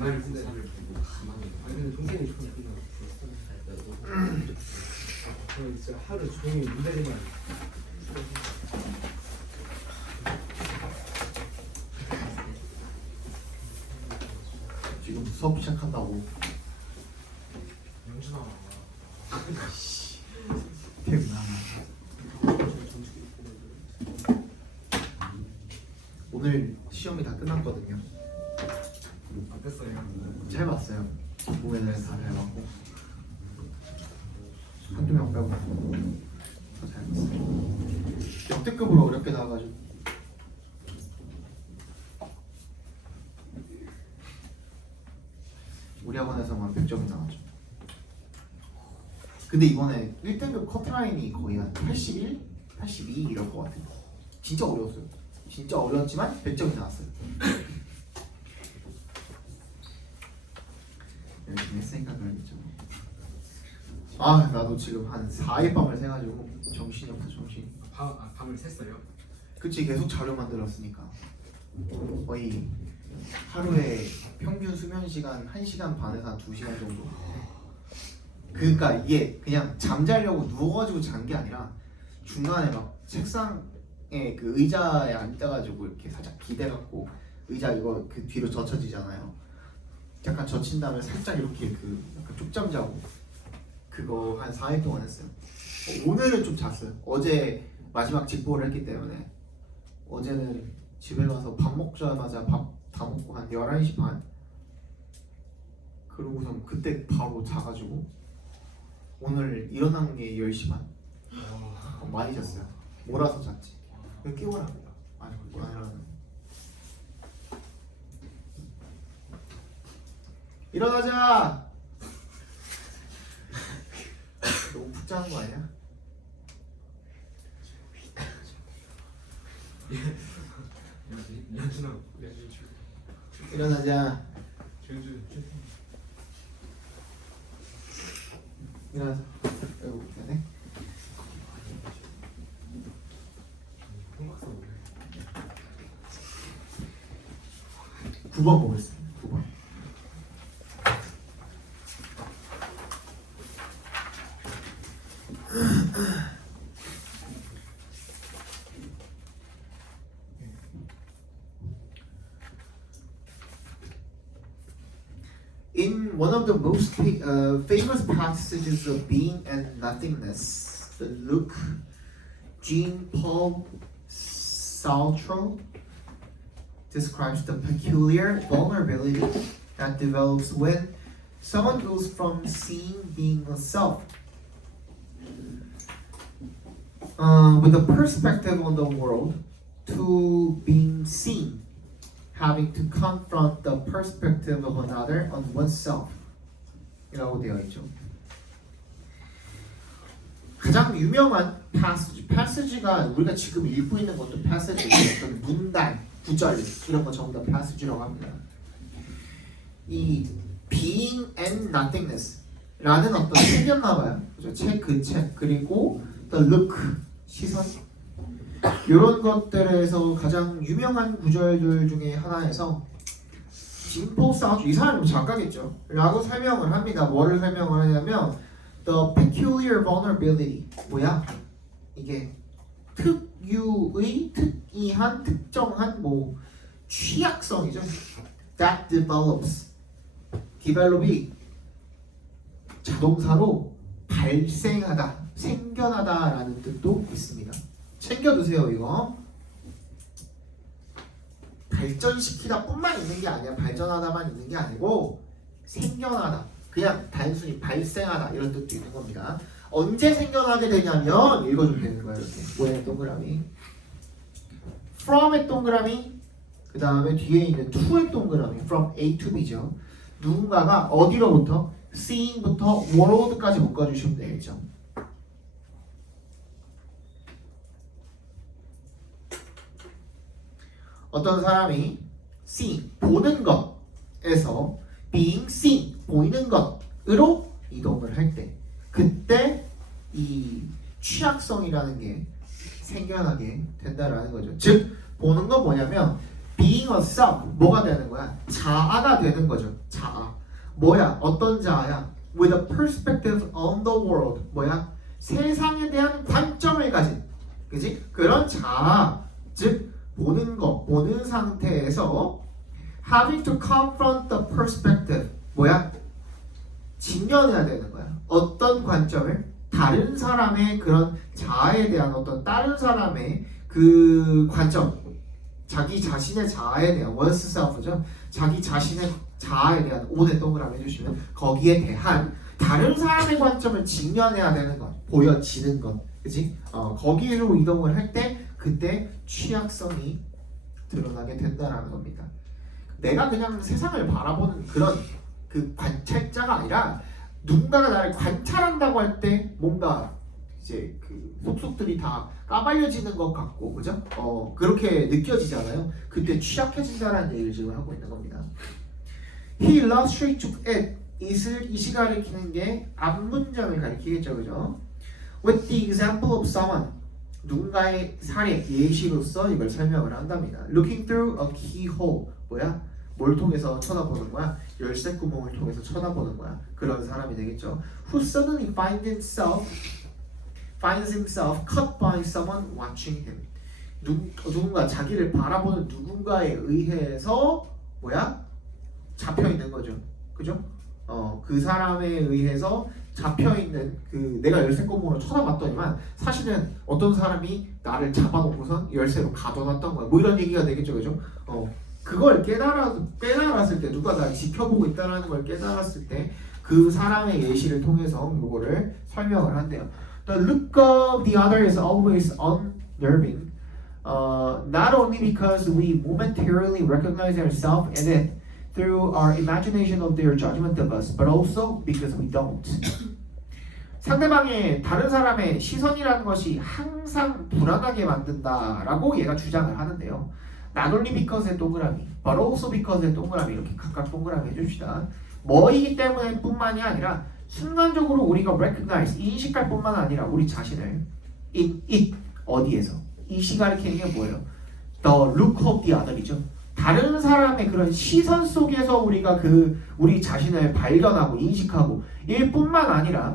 가만히 군사를 보고 가만히. 아니 근데 동생이 좀 저 진짜 하루 종일 문제리만 지금 수업 시작한다고. 영준아. 태우나. 오늘 시험이 다 끝났거든요. 어땠어요? 잘 봤어요. 기본에는 다 잘 봤고 한두 명 빼고 다 잘 봤어요. 역대급으로 어렵게 나와가지고 우리 학원에서만 100점이 나왔죠. 근데 이번에 1등급 커트라인이 거의 한 81? 82 이럴 것 같아요. 진짜 어려웠어요. 진짜 어려웠지만 100점이 나왔어요. 열심히 했으니까 그러겠죠. 아 나도 지금 한 4일 밤을 새가지고 정신이 없어 정신. 밤을 샜어요? 그치 계속 자료 만들었으니까 거의 하루에 평균 수면 시간 1시간 반에서 한 2시간 정도. 그러니까 이게 그냥 잠자려고 누워가지고 잔 게 아니라 중간에 막 책상에 그 의자에 앉아가지고 이렇게 살짝 기대갖고 의자 이거 그 뒤로 젖혀지잖아요. 약간 젖힌 다음에 살짝 이렇게 그 약간 쪽잠 자고 그거 한 4일 동안 했어요. 오늘은 좀 잤어요. 어제 마지막 직보를 했기 때문에 어제는 집에 가서 밥 먹자마자 밥 다 먹고 한 11시 반? 그러고선 그때 바로 자가지고 오늘 일어난 게 10시 반? 많이 잤어요. 몰아서 잤지. 왜 깨워랍니다. 아니 못 일어나는. 일어나자! 너무 푹 자는 거 아니야? 영준아. 일어나자. 일어나자. 아이고 되네. 홍박사 오네. 9번 보겠습니다. 9번. In one of the most famous passages of being and nothingness, the Luke Jean-Paul Sartre describes the peculiar vulnerability that develops when someone goes from seeing being a self with a perspective on the world to being seen, having to confront the perspective of another on oneself 이라고 되어 있죠. 가장 유명한 패시지가 우리가 지금 읽고 있는 것도 패시지, 어떤 문단, 구절 이런 거 전부 다 패시지라고 합니다. 이 being and nothingness 라는 어떤 책이었나봐요. 그죠? 그 책 그리고 the look 시선 이런 것들에서 가장 유명한 구절들 중에 하나에서 진포 사우트 이 사람이 작가겠죠 라고 설명을 합니다. 뭐를 설명을 하냐면 the peculiar vulnerability 뭐야? 이게 특이한 특정한 뭐 취약성이죠. that develop이 자동사로 발생하다, 생겨나다라는 뜻도 있습니다. 챙겨두세요 이거. 발전시키다 뿐만 있는 게 아니야. 발전하다만 있는 게 아니고 생겨나다, 그냥 단순히 발생하다 이런 뜻도 있는 겁니다. 언제 생겨나게 되냐면 읽어주면 되는 거예요. 이렇게 뭐의 동그라미 from의 동그라미 그 다음에 뒤에 있는 to의 동그라미 from A to B죠. 누군가가 어디로부터 seeing부터 world까지 묶어주시면 되겠죠. 어떤 사람이 seeing 보는 것에서 being seen 보이는 것으로 이동을 할 때 그때 이 취약성이라는 게 생겨나게 된다라는 거죠. 즉 보는 건 뭐냐면 being a self 뭐가 되는 거야? 자아가 되는 거죠. 자아. 뭐야? 어떤 자아야? With a perspective on the world. 뭐야? 세상에 대한 관점을 가진. 그지? 그런 자아. 즉 보는 거, 보는 상태에서 having to confront the perspective. 뭐야? 직면해야 되는 거야. 어떤 관점을? 다른 사람의 그런 자아에 대한 어떤 다른 사람의 그 관점, 자기 자신의 자아에 대한 one's self죠. 자기 자신의 자아에 대한 오늘 동그라미 해주시면 거기에 대한 다른 사람의 관점을 직면해야 되는 것, 보여지는 것, 그지? 거기로 이동을 할 때 그때 취약성이 드러나게 된다라는 겁니다. 내가 그냥 세상을 바라보는 그런 그 관찰자가 아니라 누군가가 나를 관찰한다고 할 때 뭔가 이제 그 속속들이 다 까발려지는 것 같고, 그죠? 그렇게 느껴지잖아요. 그때 취약해진다라는 얘기를 지금 하고 있는 겁니다. He illustrates it. 이 시가 가리키는 게 앞문장을 가리키겠죠, 그죠? With the example of someone. 누군가의 사례, 예시로서 이걸 설명을 한답니다. Looking through a keyhole. 뭐야? 뭘 통해서 쳐다보는 거야? 열쇠 구멍을 통해서 쳐다보는 거야. 그런 사람이 되겠죠. Who suddenly finds himself cut by someone watching him. 누군가 자기를 바라보는 누군가에 의해서 뭐야? 잡혀 있는 거죠. 그죠? 그 사람에 의해서 잡혀 있는 그 내가 열쇠 구멍으로 쳐다봤더니만 사실은 어떤 사람이 나를 잡아놓고선 열쇠로 가둬놨던 거야. 뭐 이런 얘기가 되겠죠, 그죠? 그걸 깨달았을 때 누가 날 지켜보고 있다는 걸 깨달았을 때 그 사람의 예시를 통해서 이거를 설명을 한대요. The look of the other is always unnerving, not only because we momentarily recognize ourselves in it through our imagination of their judgment of us, but also because we don't. 상대방의 다른 사람의 시선이라는 것이 항상 불안하게 만든다라고 얘가 주장을 하는데요. Not only because의 동그라미, but also because의 동그라미 이렇게 각각 동그라미 해줍시다. 뭐이기 때문에 뿐만이 아니라 순간적으로 우리가 recognize, 인식할 뿐만 아니라 우리 자신을 in it, 어디에서? 이 시가 가리키는 게 뭐예요? The look of the other이죠. 다른 사람의 그런 시선 속에서 우리가 우리 자신을 발견하고 인식하고 일 뿐만 아니라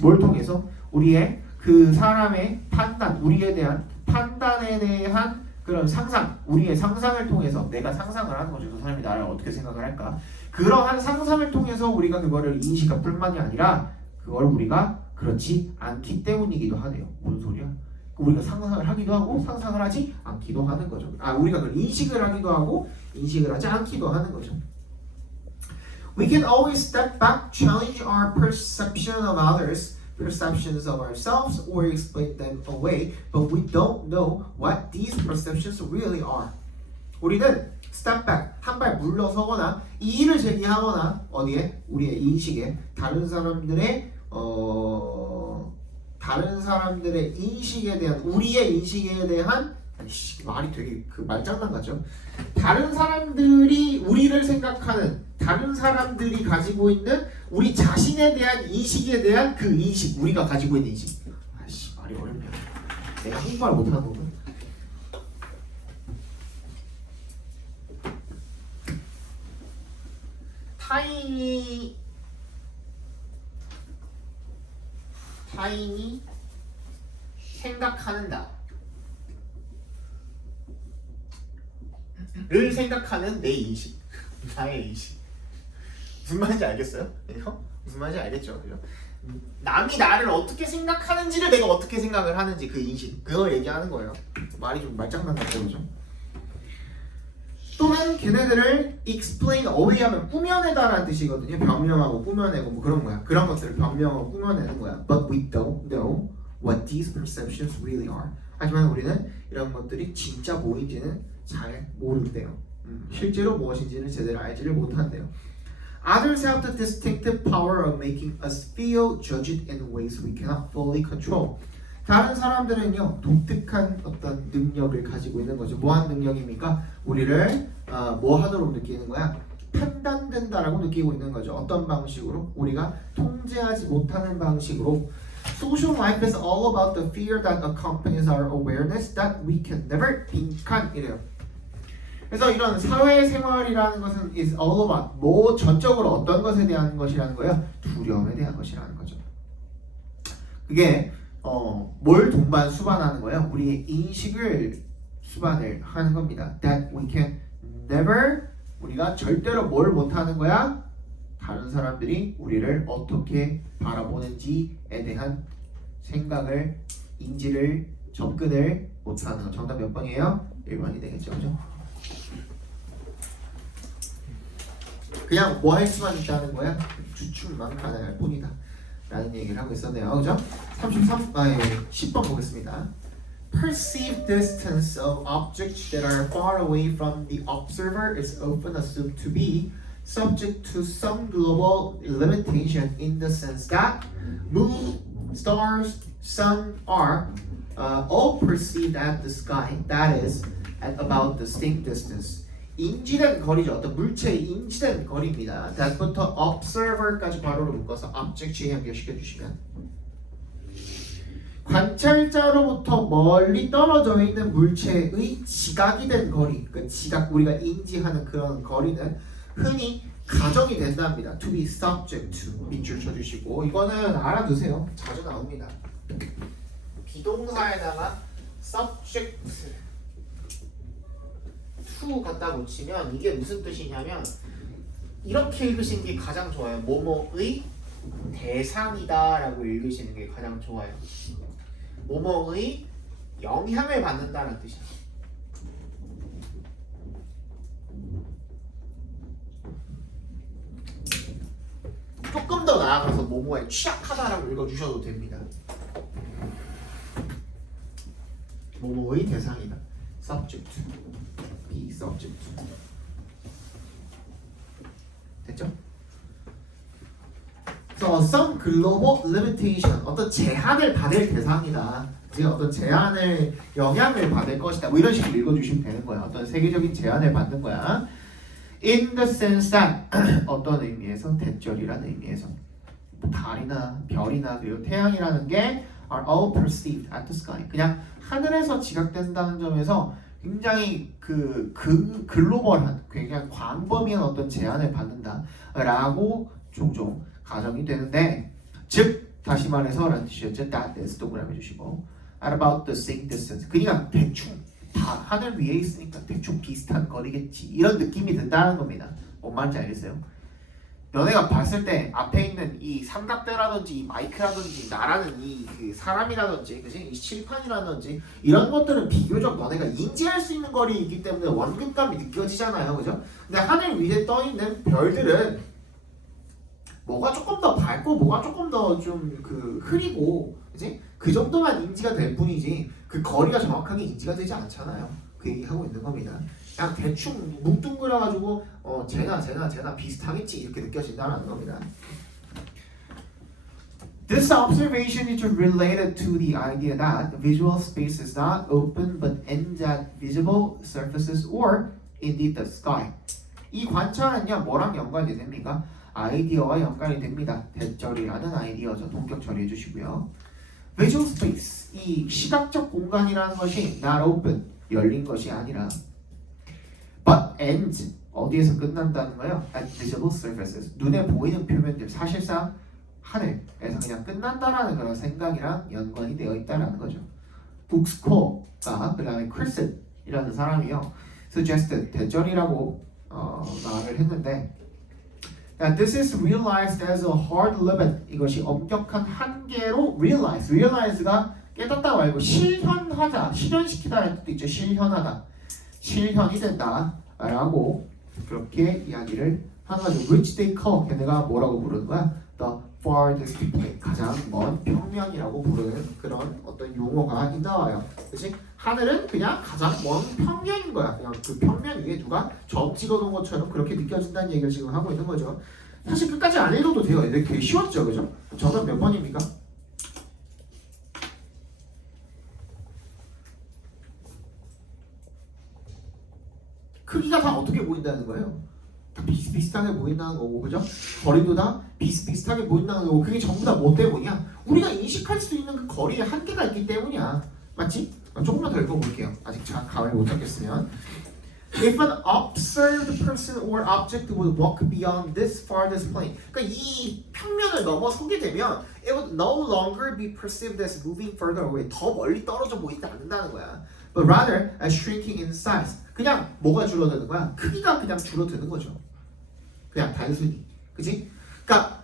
뭘 통해서? 우리의 그 사람의 판단, 우리에 대한 판단에 대한 그런 상상, 우리의 상상을 통해서 내가 상상을 하는 거죠. 그 사람이 나를 어떻게 생각을 할까? 그러한 상상을 통해서 우리가 그거를 인식할 뿐만이 아니라 그걸 우리가 그렇지 않기 때문이기도 하네요. 뭔 소리야? 우리가 상상을 하기도 하고 상상을 하지 않기도 하는 거죠. 우리가 그걸 인식을 하기도 하고 인식을 하지 않기도 하는 거죠. We can always step back, challenge our perception of others, perceptions of ourselves, or explain them away, but we don't know what these perceptions really are. 우리는 step back, 한 발 물러서거나 이의를 제기하거나 어디에? 우리의 인식에 다른 사람들의 인식에 대한 우리의 인식에 대한 말이 되게 말장난 같죠? 다른 사람들이 우리를 생각하는 다른 사람들이 가지고 있는 우리 자신에 대한 인식에 대한 그 인식 우리가 가지고 있는 인식 말이 어렵네. 내가 한국말 못하는 거구나. 타인이 생각하는 나를 생각하는 내 인식, 나의 인식. 무슨 말인지 알겠어요? 무슨 말인지 알겠죠? 그죠? 남이 나를 어떻게 생각하는지를 내가 어떻게 생각을 하는지 그 인식, 그걸 얘기하는 거예요. 말이 좀 말장난 같죠, 그죠? 또는 걔네들을 explain away 하면 꾸며내다라는 뜻이거든요. 변명하고 꾸며내고 뭐 그런 거야. 그런 것들을 변명하고 꾸며내는 거야. But we don't know what these perceptions really are. 하지만 우리는 이런 것들이 진짜 뭐인지는 잘 모른대요. 실제로 무엇인지는 제대로 알지를 못한대요. Others have the distinctive power of making us feel judged in ways we cannot fully control. 다른 사람들은요 독특한 어떤 능력을 가지고 있는 거죠. 뭐한 능력입니까? 우리를 뭐 하도록 느끼는 거야? 판단된다라고 느끼고 있는 거죠. 어떤 방식으로? 우리가 통제하지 못하는 방식으로. Social life is all about the fear that accompanies our awareness that we can never 빈칸 이래요. 그래서 이런 사회생활이라는 것은 is all about 뭐 전적으로 어떤 것에 대한 것이라는 거예요? 두려움에 대한 것이라는 거죠. 그게 뭘 동반 수반하는 거예요? 우리의 인식을 수반을 하는 겁니다. That we can never 우리가 절대로 뭘 못하는 거야? 다른 사람들이 우리를 어떻게 바라보는지에 대한 생각을 인지를 접근을 못하는 거. 정답 몇 번이에요? 1번이 되겠죠, 그죠? 그냥 뭐 할 수만 있다는 거야? 주춤만 가능할 뿐이다 라는 얘기를 하고 있었네요, 그죠? 10번 보겠습니다. Perceived distance of objects that are far away from the observer is often assumed to be subject to some global limitation in the sense that moon, stars, sun are all perceived at the sky, that is, at about the same distance. 인지된 거리죠. 어떤 물체의 인지된 거리입니다. that부터 observer까지 바로로 묶어서 object에 연결시켜 주시면 관찰자로부터 멀리 떨어져 있는 물체의 지각이 된 거리, 그 지각 우리가 인지하는 그런 거리는 흔히 가정이 된답니다. To be subject to 밑줄 쳐주시고 이거는 알아두세요. 자주 나옵니다. 비동사에다가 subject to 갖다 놓치면 이게 무슨 뜻이냐면 이렇게 읽으시는 게 가장 좋아요. 뭐뭐의 대상이다 라고 읽으시는 게 가장 좋아요. 뭐뭐의 영향을 받는다는 뜻이에요. 조금 더 나아가서 뭐뭐에 취약하다라고 읽어주셔도 됩니다. 뭐뭐의 대상이다. subject, be subject. 됐죠? So some global limitation, 어떤 제한을 받을 대상이다. 어떤 제한을 영향을 받을 것이다. 뭐 이런 식으로 읽어주시면 되는 거야. 어떤 세계적인 제한을 받는 거야. In the sense that 어떤 의미에서 대절이라는 의미에서 달이나 별이나 그리고 태양이라는 게 are all perceived at the sky. 그냥 하늘에서 지각된다는 점에서 굉장히 그 글로벌한 굉장히 광범위한 어떤 제한을 받는다라고 종종 가정이 되는데 즉 다시 말해서 라는 뜻이었죠. That is 동그라미 주시고 at about the same distance. 그러니까 대충 다 하늘 위에 있으니까 대충 비슷한 거리겠지 이런 느낌이 든다는 겁니다. 뭔 말인지 알겠어요? 너네가 봤을 때 앞에 있는 이 삼각대라든지 이 마이크라든지 나라는 이 그 사람이라든지 그지? 이 칠판이라든지 이런 것들은 비교적 너네가 인지할 수 있는 거리에 있기 때문에 원근감이 느껴지잖아요, 그죠? 근데 하늘 위에 떠 있는 별들은 뭐가 조금 더 밝고 뭐가 조금 더 좀 그 흐리고 그지? 그 정도만 인지가 될 뿐이지 그 거리가 정확하게 인지가 되지 않잖아요. 그 얘기하고 있는 겁니다. 그냥 대충 뭉뚱그려가지고 쟤나 비슷하겠지 이렇게 느껴진다는 겁니다. This observation is related to the idea that visual space is not open but ends at visible surfaces or indeed the sky. 이 관찰은요 뭐랑 연관이 됩니까? 아이디어와 연관이 됩니다. 대절이라는 아이디어죠. 동격 처리해 주시고요. Visual space, 이 시각적 공간이라는 것이 not open, 열린 것이 아니라 but ends, 어디에서 끝난다는 거예요? At visible surfaces, 눈에 보이는 표면들, 사실상 하늘에서 그냥 끝난다라는 그런 생각이랑 연관이 되어 있다는 거죠. 북스코가 그 다음에 크리스이라는 사람이요 suggested, 대절이라고 말을 했는데 that this is realized as a hard limit. 이것이 엄격한 한계로 realize가 깨닫다고 알고 실현하다, 실현시키다라는 뜻도 있죠. 실현하다, 실현이 된다라고 그렇게 이야기를 하는 거죠. Which they call, 걔네가 뭐라고 부르는 거야? The farthest point, 가장 먼 평면이라고 부르는 그런 어떤 용어가 나와요. 그렇지? 하늘은 그냥 가장 먼 평면인 거야. 그냥 그 평면 위에 누가 점 찍어놓은 것처럼 그렇게 느껴진다는 얘기를 지금 하고 있는 거죠. 사실 끝까지 안 읽어도 돼요. 되게 쉬웠죠, 그죠? 정답 몇 번입니까? 크기가 다 어떻게 보인다는 거예요? 다 비슷비슷하게 보인다는 거고, 그죠? 거리도 다 비슷비슷하게 보인다는 거고, 그게 전부 다 뭐 때문이야? 우리가 인식할 수 있는 그 거리에 한계가 있기 때문이야. 맞지? 조금만 더 읽어볼게요. 아직 잘 감을 못 잡겠으면. If an observed person or object would walk beyond this farthest plane, 그러니까 이 평면을 넘어서게 되면 it would no longer be perceived as moving further away. 더 멀리 떨어져 보이지 않는다는 거야. But rather as shrinking in size. 그냥 뭐가 줄어드는 거야? 크기가 그냥 줄어드는 거죠. 그냥 단순히. 그치? 그러니까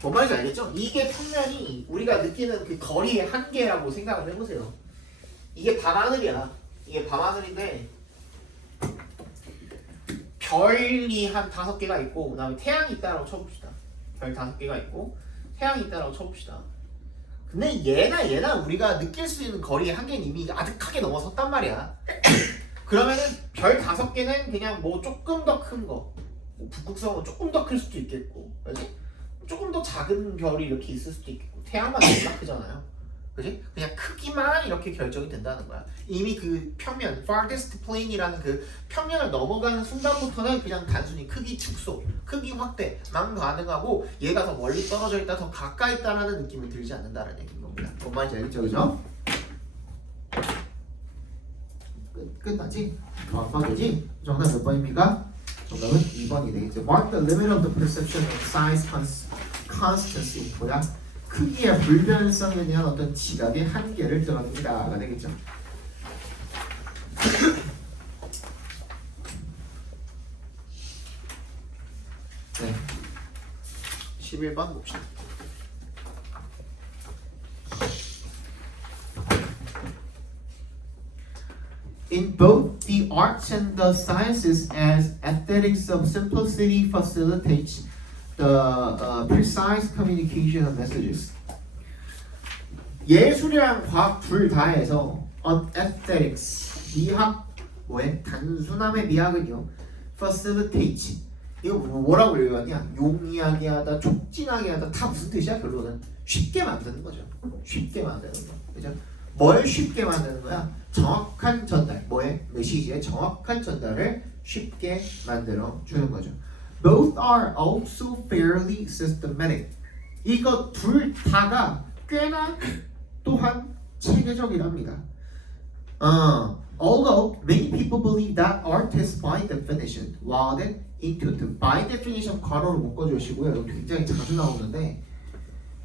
뭔 말인지 알겠죠? 이게 평면이 우리가 느끼는 그 거리의 한계라고 생각을 해보세요. 이게 밤하늘이야. 이게 밤하늘인데 별이 한 5개가 있고 그 다음에 태양이 있다라고 쳐봅시다. 별 5개가 있고 태양이 있다라고 쳐봅시다. 근데 얘나 우리가 느낄 수 있는 거리의 한계는 이미 아득하게 넘어섰단 말이야. 그러면은 별 5개는 그냥 뭐 조금 더 큰 거, 뭐 북극성은 조금 더 클 수도 있겠고, 그지? 조금 더 작은 별이 이렇게 있을 수도 있겠고, 태양만 너무나 크잖아요. 그지? 그냥 크기만 이렇게 결정이 된다는 거야. 이미 그 평면, farthest plane이라는 그 평면을 넘어가는 순간부터는 그냥 단순히 크기 축소, 크기 확대만 가능하고 얘가 더 멀리 떨어져 있다, 더 가까이 있다라는 느낌이 들지 않는다는 얘기인 겁니다. 뭔 말인지 알겠죠? 그죠? 끝나지? 정답이지? 정답 몇 번입니까? 정답은 2번이 되겠죠. Mark the limit of the perception of size constancy. 뭐야? 크기의 불변성에 대한 어떤 지각의 한계를 드러냅니다가 되겠죠. 네, 11번 봅시다. In both the arts and the sciences, as aesthetics of simplicity facilitates the precise communication of messages. 예술이랑 과학 둘 다에서 aesthetics, 미학, 뭐에? 단순함의 미학은요, facilitates. 이거 뭐라고 읽었냐? 용이하게 하다, 촉진하게 하다, 다 무슨 뜻이야? 결론은 쉽게 만드는 거죠. 쉽게 만드는 거, 그죠? 뭘 쉽게 만드는 거야? 정확한 전달, 뭐에? 메시지의 정확한 전달을 쉽게 만들어 주는 거죠. Both are also fairly systematic. 이거 둘 다가 꽤나 또한 체계적이랍니다. Although many people believe that art is by definition, while that intuitive. By definition 괄호로 묶어주시고요. 이거 굉장히 자주 나오는데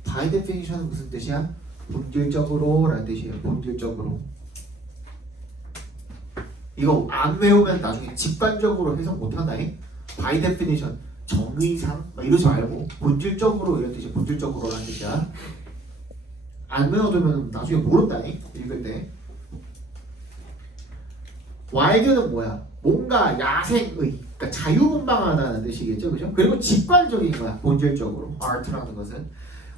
by definition은 무슨 뜻이야? 본질적으로 라는 뜻이에요. 본질적으로. 이거 안 외우면 나중에 직관적으로 해석 못하나요? By definition, 정의상 이러지 말고 본질적으로 이런 뜻이야. 본질적으로라는 뜻이야. 안 외워두면 나중에 모른다니 읽을 때. 와이드는 뭐야? 뭔가 야생의, 그러니까 자유분방하다는 뜻이겠죠, 그죠? 그리고 직관적인 거야, 본질적으로. art라는 것은.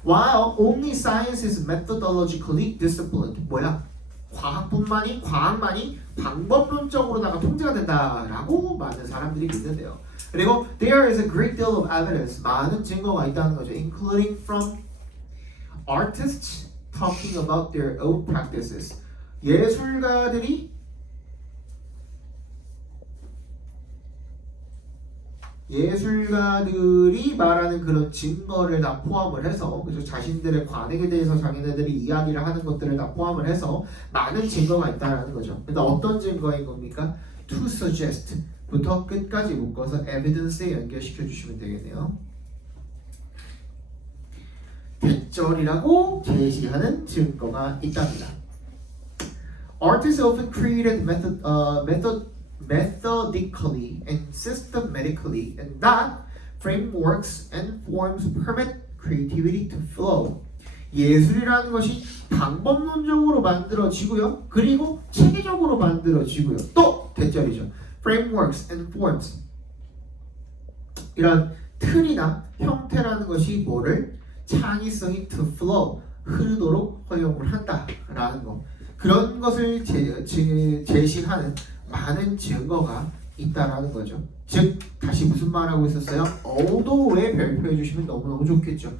While only science is methodologically disciplined. 뭐야? 과학만이 방법론적으로다가 통제가 된다라고 많은 사람들이 믿는데요. 그리고 there is a great deal of evidence. 많은 증거가 있다는 거죠. Including from artists talking about their own practices. 예술가들이 말하는 그런 증거를 다 포함을 해서, 그래서 자신들의 관행에 대해서 자기네들이 이야기를 하는 것들을 다 포함을 해서 많은 증거가 있다는 거죠. 그러니까 어떤 증거인 겁니까? To suggest 부터 끝까지 묶어서 evidence에 연결시켜 주시면 되겠네요. 대절이라고 제시하는 증거가 있답니다. Artists often created methodically and systematically, and that frameworks and forms permit creativity to flow. 예술이라는 것이 방법론적으로 만들어지고요. 그리고 체계적으로 만들어지고요. 또 대절이죠. frameworks and forms. 이런 틀이나 형태라는 것이 뭐를? 창의성이 to flow, 흐르도록 허용을 한다라는 거. 그런 것을 제시하는 많은 증거가 있다라는 거죠. 즉 다시 무슨 말하고 있었어요? 어도에 별표해 주시면 너무너무 좋겠죠.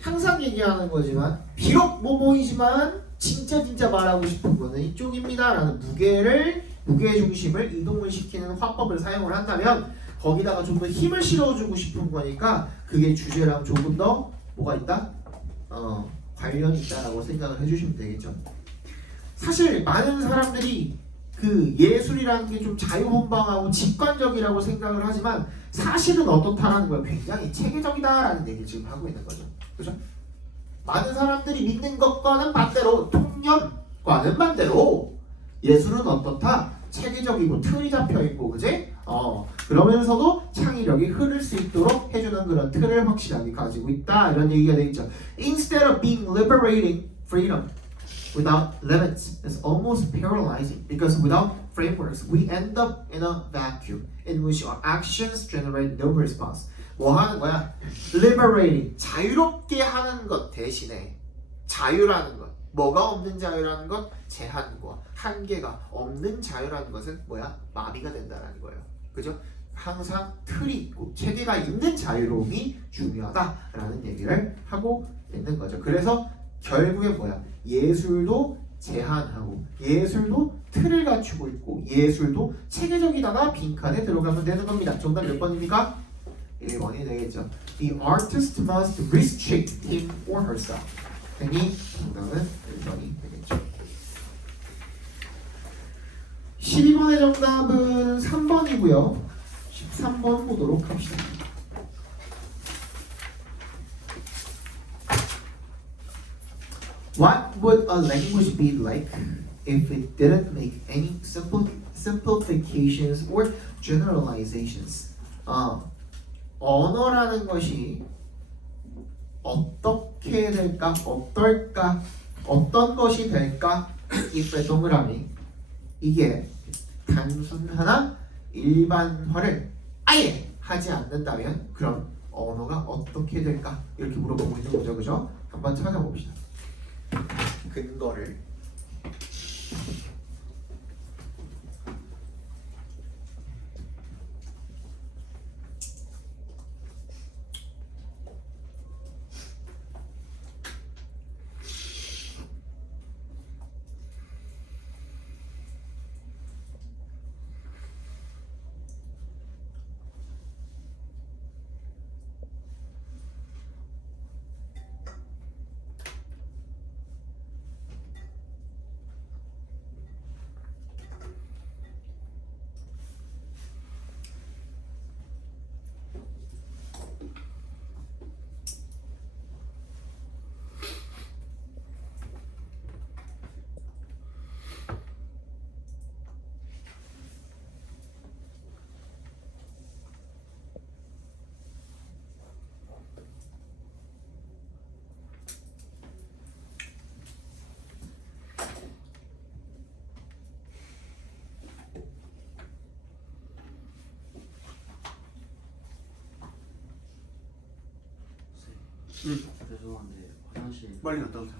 항상 얘기하는 거지만 비록 뭐뭐이지만 진짜 말하고 싶은 거는 이쪽입니다 라는 무게 중심을 이동을 시키는 화법을 사용을 한다면 거기다가 좀 더 힘을 실어주고 싶은 거니까 그게 주제랑 조금 더 뭐가 있다? 관련이 있다라고 생각을 해주시면 되겠죠. 사실 많은 사람들이 그 예술이라는 게 좀 자유분방하고 직관적이라고 생각을 하지만 사실은 어떻다라는 거예요. 굉장히 체계적이다라는 얘기를 지금 하고 있는 거죠. 그죠? 많은 사람들이 믿는 것과는 반대로, 통념과는 반대로 예술은 어떻다? 체계적이고 틀이 잡혀있고, 그지? 그러면서도 창의력이 흐를 수 있도록 해주는 그런 틀을 확실하게 가지고 있다, 이런 얘기가 돼 있죠. Instead of being liberating freedom without limits is almost paralyzing because without frameworks we end up in a vacuum in which our actions generate no response. 뭐 하는 거야? Liberating, 자유롭게 하는 것 대신에 자유라는 것, 뭐가 없는 자유라는 것? 제한과 한계가 없는 자유라는 것은 뭐야? 마비가 된다는 거예요. 그죠? 항상 틀이 있고 체계가 있는 자유로움이 중요하다라는 얘기를 하고 있는 거죠. 그래서 결국엔 뭐야? 예술도 제한하고 예술도 틀을 갖추고 있고 예술도 체계적이다가 빈칸에 들어가면 되는 겁니다. 정답 몇 번입니까? 1번이 되겠죠. The artist must restrict him or herself. 그러니 정답은 1번이 되겠죠. 12번의 정답은 3번이고요. 13번 보도록 합시다. What would a language be like if it didn't make any simplifications or generalizations? 언어라는 것이 어떻게 될까? 어떨까? 어떤 것이 될까? if 동그라미 이게 단순하나 일반화를 아예 하지 않는다면 그럼 언어가 어떻게 될까? 이렇게 물어보고 있는 거죠. 그죠? 한번 찾아봅시다. 근거를 죄송한데 화장실 빨리 갔다 오세요.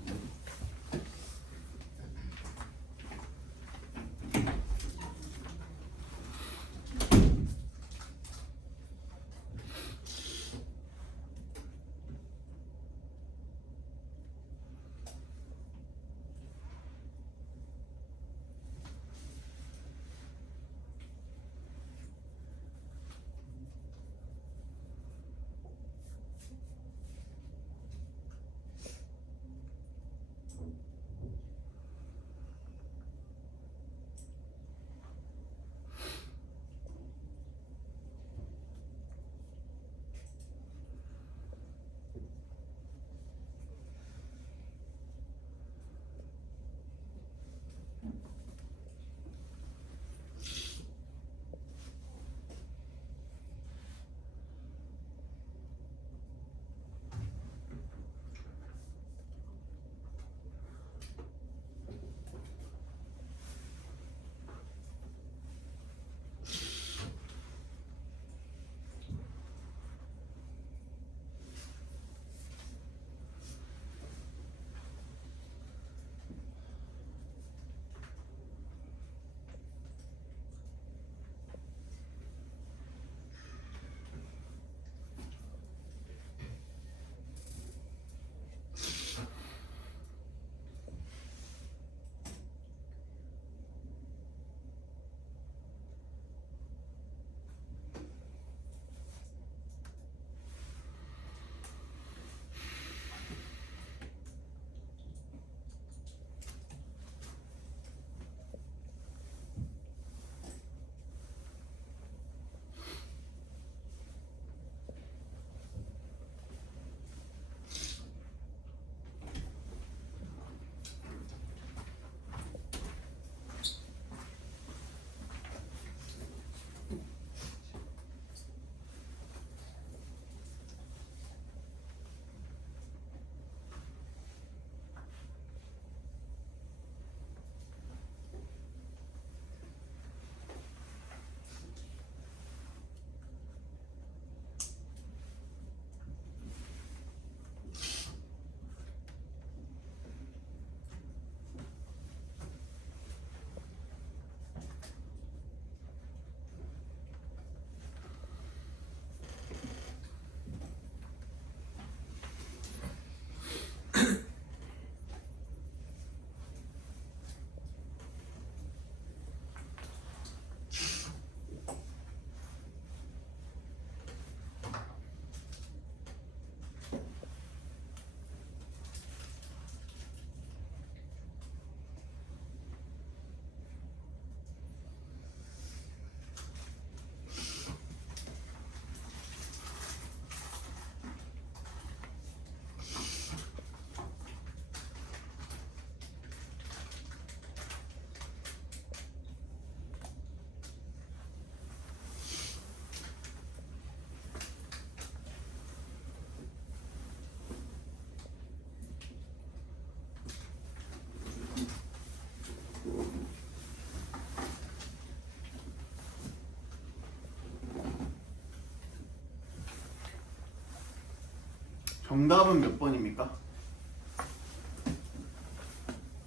정답은 몇 번입니까?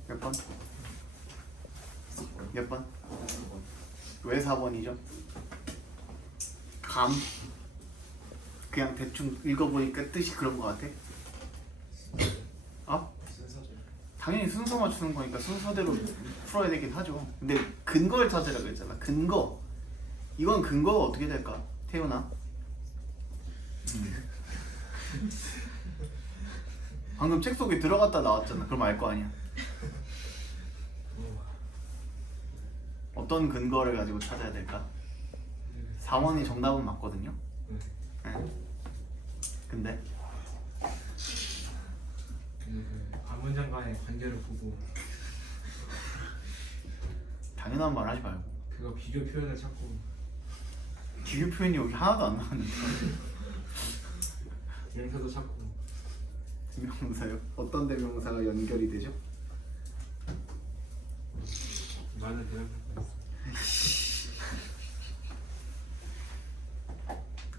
몇 번? 몇 번? 왜 4번이죠? 감? 그냥 대충 읽어보니까 뜻이 그런 것 같아? 어? 순서대로. 당연히 순서 맞추는 거니까 순서대로 풀어야 되긴 하죠. 근데 근거를 찾으라 그랬잖아. 근거. 이건 근거가 어떻게 될까? 태훈아? 방금 책 속에 들어갔다 나왔잖아. 그럼 알 거 아니야. 어떤 근거를 가지고 찾아야 될까? 4번이 정답은 맞거든요. 네. 근데 그 관문장 간의 관계를 보고 당연한 말 하지 말고. 그거 비교 표현을 찾고 비교 표현이 여기 하나도 안 나왔는데. 명사도 찾고 대명사요? 어떤 대명사가 연결이 되죠? 많은 대명사가 있어.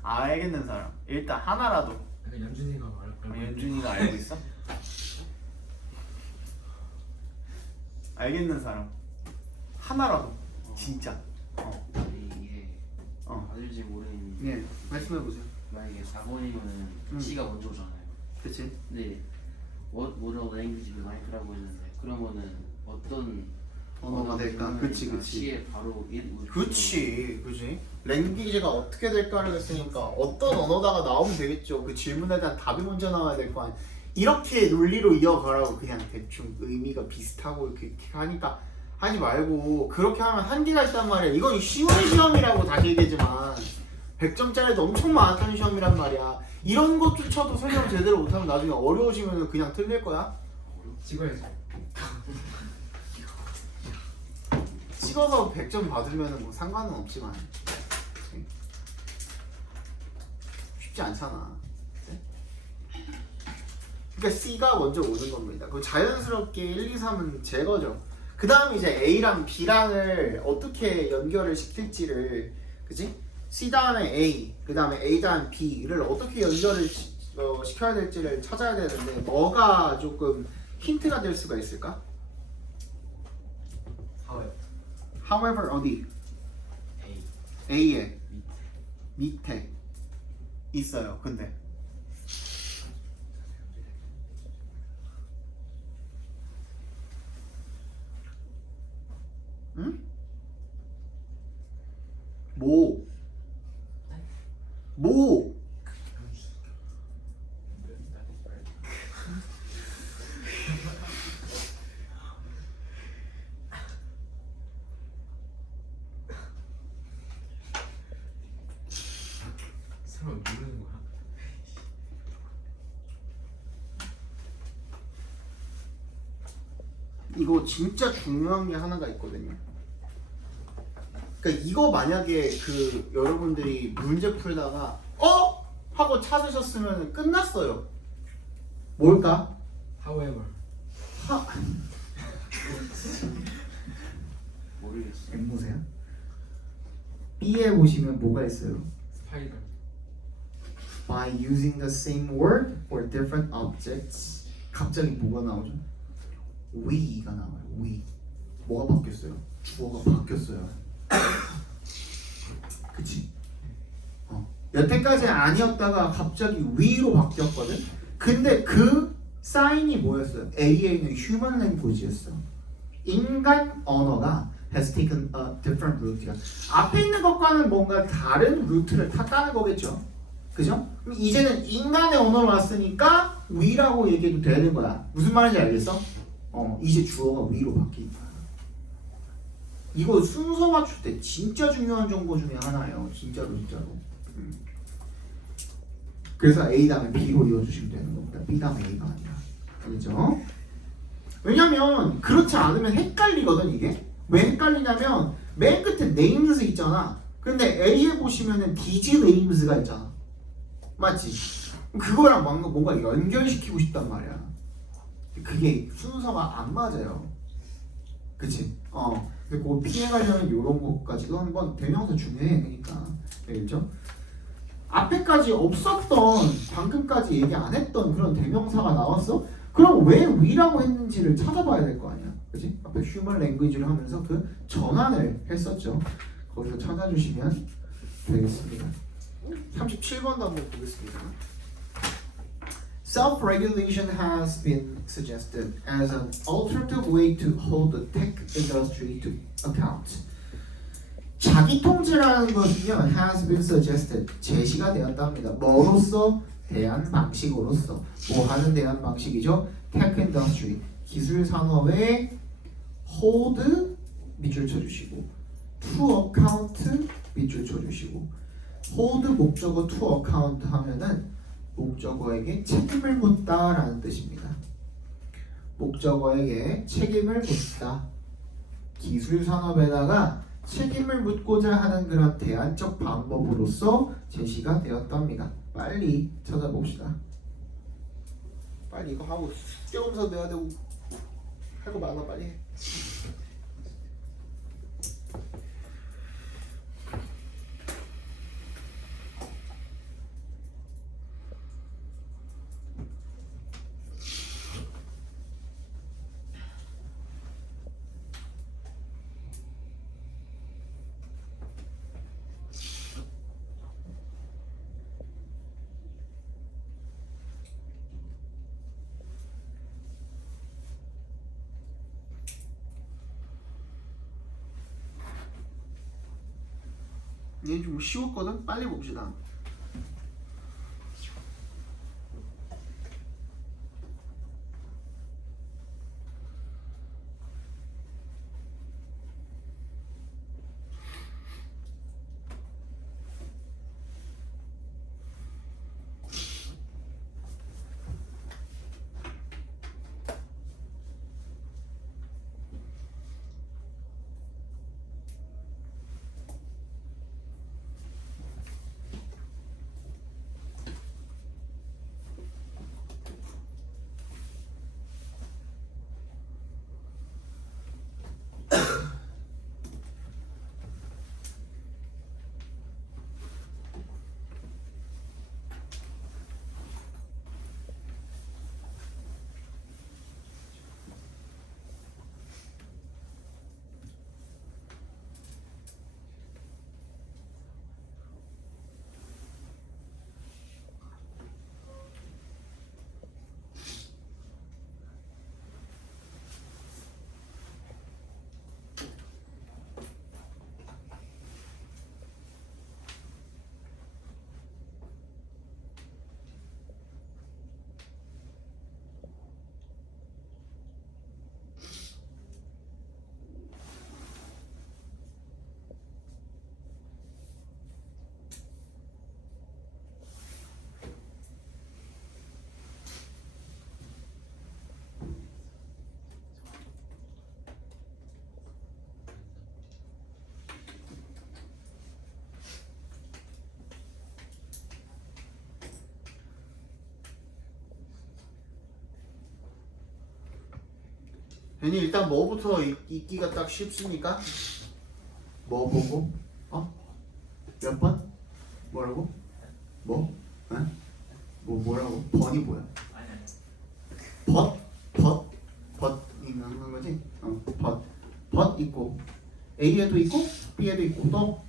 알겠는 사람. 일단 하나라도. 약간 연준이가 알고 연준이가 알고 있어? 알겠는 사람. 하나라도. 진짜. 이게 어. 맞을지 모르겠는데 네, 말씀해 보세요. 만약에 4번이면은 C가 먼저 오잖아요. 그렇지? 근데 What language be like라고 했는데 그러면은 어떤 언어가 될까? 그치, 그치. C에 바로 it would 그치. 랭귀지가 어떻게 될까를 했으니까 어떤 언어다가 나오면 되겠죠. 그 질문에 대한 답이 먼저 나와야 될 거 아니야. 이렇게 논리로 이어가라고 그냥 대충 의미가 비슷하고 이렇게 하니까 하지 말고 그렇게 하면 한계가 있단 말이야. 이건 쉬운 시험이라고 다시 얘기하지만 100점짜리도 엄청 많았던 시험이란 말이야. 이런 것조차도 설명 제대로 못하면 나중에 어려워지면 그냥 틀릴 거야. 찍어야죠. 찍어서 100점 받으면 뭐 상관은 없지만 쉽지 않잖아. 그러니까 C가 먼저 오는 겁니다. 그 자연스럽게 1, 2, 3은 제거죠. 그 다음 이제 A랑 B랑을 어떻게 연결을 시킬지를, 그치? C 다음에 A, 그 다음에 A 다음 B를 어떻게 연결을 시켜야 될지를 찾아야 되는데 뭐가 조금 힌트가 될 수가 있을까? However 어디? A의 밑에 있어요. 근데 응? 뭐? 설마 모르는 거야? 이거 진짜 중요한 게 하나가 있거든요. 그러니까 이거 만약에 그 여러분들이 문제 풀다가 하고 찾으셨으면 끝났어요. 뭘까? However 모르겠어. 앵무새야? B에 보시면 뭐가 있어요? 스파이럴 By using the same word for different objects. 갑자기 뭐가 나오죠? we가 나와요. we. 뭐가 바뀌었어요? 주어가 바뀌었어요. 그치? 여태까지 아니었다가 갑자기 we로 바뀌었거든? 근데 그 사인이 뭐였어요? A에 있는 human language였어. 인간 언어가 has taken a different route. 앞에 있는 것과는 뭔가 다른 루트를 탔다는 거겠죠? 그죠? 그럼 이제는 인간의 언어로 왔으니까 we라고 얘기해도 되는 거야. 무슨 말인지 알겠어? 이제 주어가 we로 바뀐 거야. 이거 순서 맞출 때 진짜 중요한 정보 중에 하나예요. 진짜로. 그래서 A 다음에 B로 이어주시면 되는 겁니다. B 다음에 A가 아니라. 알겠죠? 왜냐면 그렇지 않으면 헷갈리거든 이게. 왜 헷갈리냐면 맨 끝에 names 있잖아. 근데 A에 보시면은 did names가 있잖아. 맞지? 그거랑 뭔가 연결시키고 싶단 말이야. 그게 순서가 안 맞아요. 그치? 그거 피해가려면 이런 것까지도 한번 대명사 중요해. 그러니까 알겠죠? 앞에 이때까지 없었던 방금까지 얘기 안 했던 그런 대명사가 나왔어? 그럼 왜 we라고 했는지를 찾아봐야 될 거 아니야, 그렇지? 앞에 human language를 하면서 그 전환을 했었죠. 거기서 찾아주시면 되겠습니다. 37번도 한번 보겠습니다. Self-regulation has been suggested as an alternative way to hold the tech industry to account. 자기 통제라는 것은요, has been suggested, 제시가 되었답니다. 뭐로서? 대한 방식으로서. 뭐 하는 대한 방식이죠? tech industry, 기술 산업의 hold 밑줄 쳐주시고, to account 밑줄 쳐주시고, hold 목적어 to account 하면은 목적어에게 책임을 묻다라는 뜻입니다. 목적어에게 책임을 묻다. 기술 산업에다가 책임을 묻고자 하는 그런 대안적 방법으로서 제시가 되었답니다. 빨리 찾아봅시다. 빨리 이거 하고 숙제검사 내야 되고 할 거 많아. 빨리 해. 얘 좀 쉬웠거든? 빨리 봅시다. 괜히 일단 뭐부터 읽기가 딱 쉽습니까? 뭐 보고? 몇 번? 뭐라고? 뭐? 에? 뭐라고? 번이 뭐야? 벗 있는 거지? 벗 있고 A에도 있고 B에도 있고 또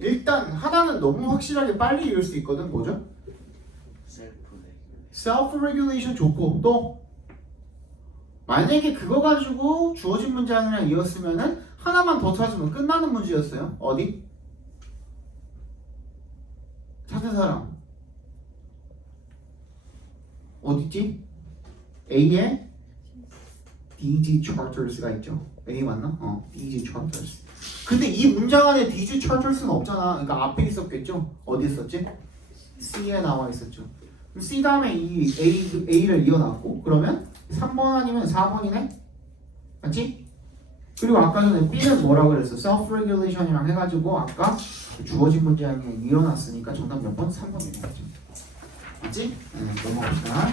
일단 하나는 너무 확실하게 빨리 읽을 수 있거든. 뭐죠? self-regulation 좋고 또 만약에 그거 가지고 주어진 문장이랑 이었으면은 하나만 더 찾으면 끝나는 문제였어요. 어디? 찾은 사람 어딨지? A에 DG Charters가 있죠. A 맞나? DG Charters. 근데 이 문장 안에 DG Charters는 없잖아. 그러니까 앞에 있었겠죠? 어디 있었지? C에 나와 있었죠. 그럼 C 다음에 이 A를 이어놨고 그러면 3번 아니면 4번이네? 맞지? 그리고 아까 전에 B는 뭐라 그랬어? self-regulation이랑 해가지고 아까 주어진 문장에 이어놨으니까 정답 몇 번? 3번이네. 맞지? 네, 넘어갑시다.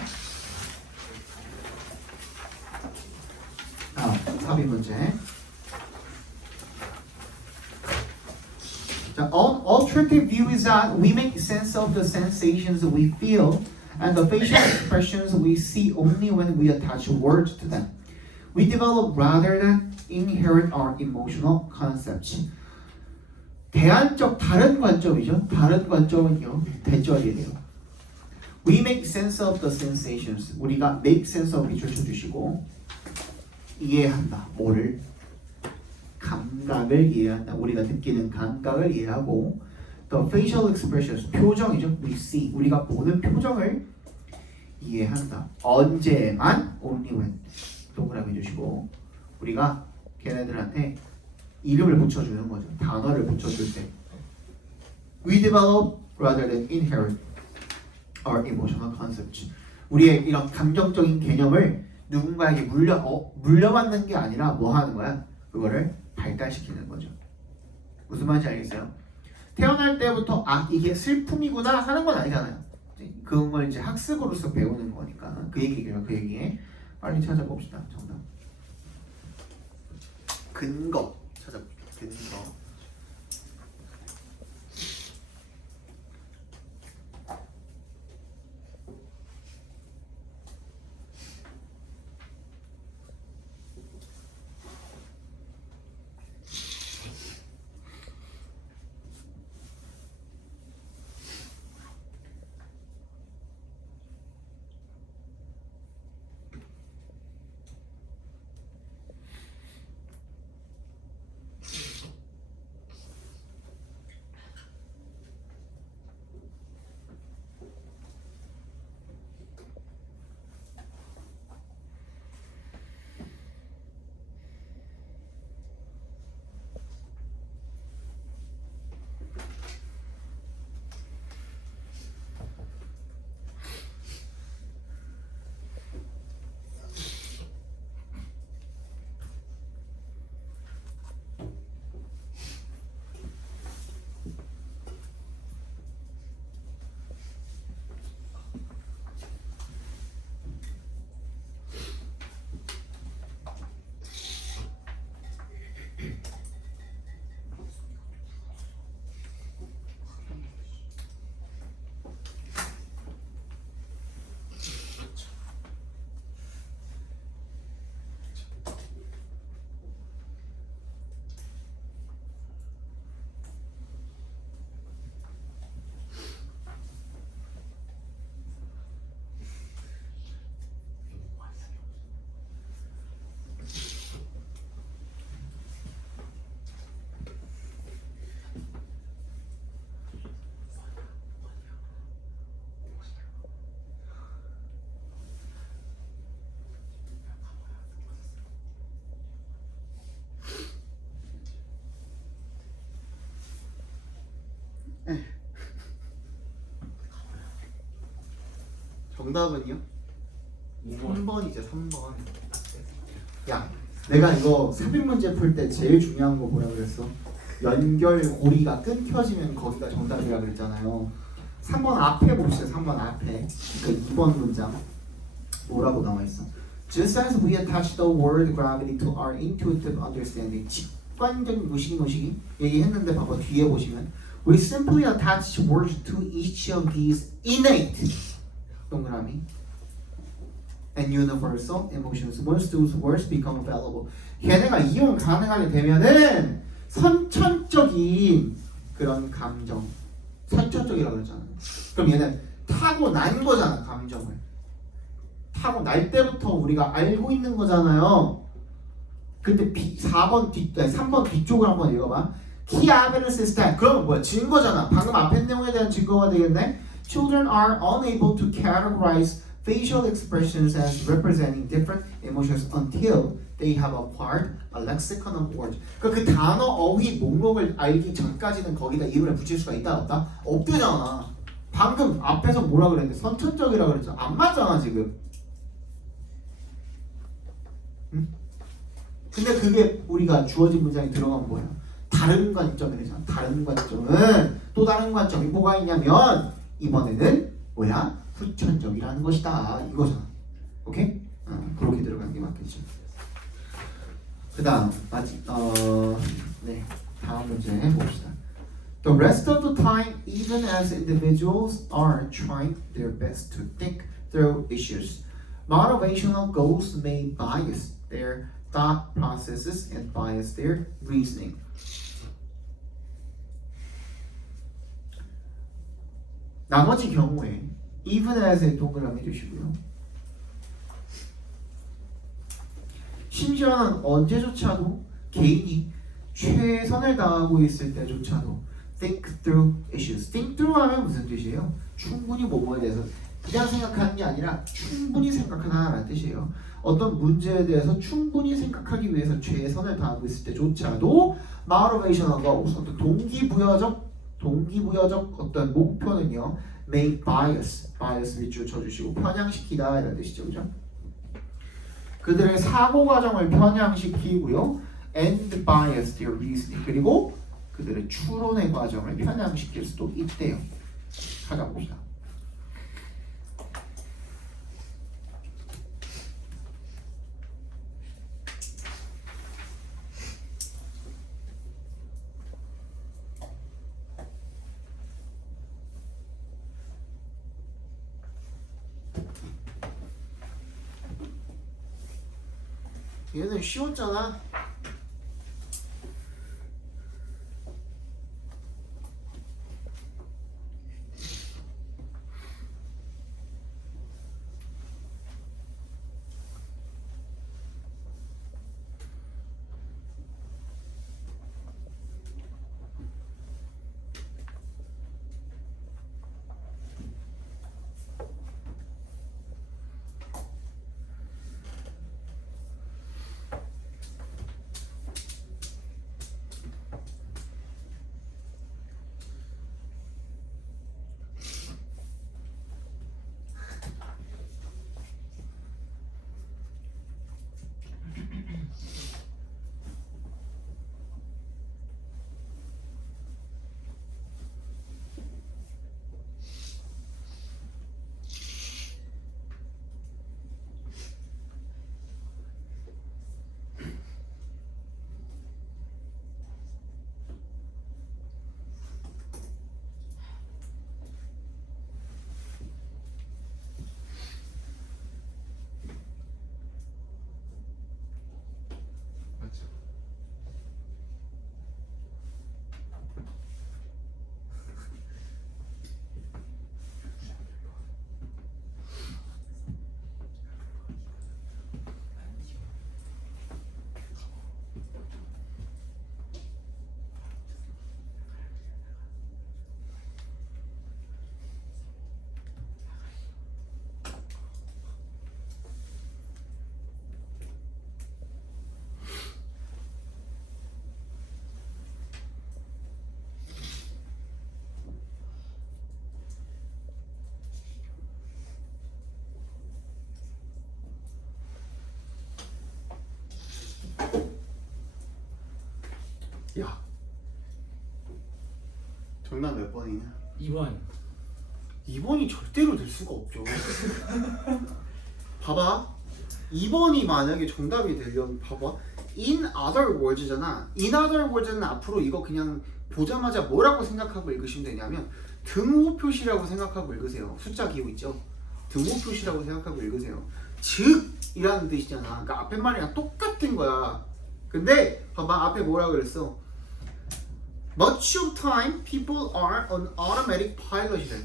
다음 4비 문제. 자, an alternative view is that we make sense of the sensations we feel and the facial expressions we see only when we attach words to them. We develop rather than inherit our emotional concepts. 대안적 다른 관점이죠. 다른 관점은요. 대절이래요. We make sense of the sensations. 우리가 make sense of이 줄쳐주시고 이해한다. 뭐를? 감각을 이해한다. 우리가 느끼는 감각을 이해하고 the facial expressions. 표정이죠. We see. 우리가 보는 표정을 이해한다. 언제만? Only when. 동그라미 주시고 우리가 걔네들한테 이름을 붙여주는 거죠. 단어를 붙여줄 때. We develop rather than inherit our emotional concepts. 우리의 이런 감정적인 개념을 누군가에게 물려받는 게 아니라 뭐 하는 거야? 그거를 발달시키는 거죠. 무슨 말인지 알겠어요? 태어날 때부터 이게 슬픔이구나 하는 건 아니잖아요. 그런 걸 이제 학습으로서 배우는 거니까 그 얘기예요. 그 얘기에 빨리 찾아봅시다. 정답. 근거 찾아봅시다. 근거. 정답은요? 3번이죠. 3번. 야, 내가 이거 삽입 문제 풀 때 제일 중요한 거 뭐라 그랬어? 연결고리가 끊겨지면 거기가 정답이라 그랬잖아요. 3번 앞에 봅시다. 3번 앞에. 그 2번 문장 뭐라고 나와 있어? Just as we attach the word gravity to our intuitive understanding. 직관적인 무식이 얘기했는데 봐봐 뒤에 보시면 we simply attach words to each of these innate 동그라미 and universal emotions. Once those words become available. 걔네가 이용 가능하게 되면은 선천적인 그런 감정. 선천적이라고 그랬잖아요. 그럼 얘는 타고난 거잖아. 감정을. 타고날 때부터 우리가 알고 있는 거잖아요. 근데 3번 뒤쪽을 한번 읽어봐. Key evidence is that. 그러면 뭐야? 증거잖아. 방금 앞에 내용에 대한 증거가 되겠네. Children are unable to categorize facial expressions as representing different emotions until they have acquired a lexicon of words. 그 단어 어휘 목록을 알기 전까지는 거기다 이름을 붙일 수가 있다 없다? 없대잖아. 방금 앞에서 뭐라 그랬는데 선천적이라 그랬잖아. 안 맞잖아 지금. 응? 근데 그게 우리가 주어진 문장에 들어가면 뭐야? 다른 관점이잖아. 다른 관점은 또 다른 관점이 뭐가 있냐면 이번에는 뭐야? 후천적이라는 것이다. 이거잖아. 오케이? 그렇게 들어가는 게 맞겠죠. 그 다음 다음 문제 봅시다. The rest of the time, even as individuals are trying their best to think through issues, motivational goals may bias their thought processes and bias their reasoning. 나머지 경우에 even as에 동그라미 주시고요. 심지어는 언제조차도 개인이 최선을 다하고 있을 때조차도 think through issues. think through 하면 무슨 뜻이에요? 충분히 뭐뭐에 대해서 그냥 생각하는 게 아니라 충분히 생각하다라는 뜻이에요. 어떤 문제에 대해서 충분히 생각하기 위해서 최선을 다하고 있을 때조차도 motivational goals, 어떤 동기부여적 어떤 목표는요, may bias 밑줄 쳐주시고 편향시키다 이런 뜻이죠, 그죠? 그들의 사고 과정을 편향시키고요, and bias their reasoning, 그리고 그들의 추론의 과정을 편향시킬 수도 있대요. 찾아봅시다. 얘는 쉬웠잖아. 맞죠. 야, 정답 몇 번이냐? 2번. 2번이 절대로 될 수가 없죠. 봐봐, 2번이 만약에 정답이 되려면 봐봐, in other words잖아. in other words는 앞으로 이거 그냥 보자마자 뭐라고 생각하고 읽으시면 되냐면 등호 표시라고 생각하고 읽으세요. 숫자 기호 있죠? 등호 표시라고 생각하고 읽으세요. 즉 이라는 뜻이잖아. 그러니까 앞에 말이랑 똑같은 거야. 근데 봐봐, 앞에 뭐라고 그랬어? Much of time people are on automatic pilot이래.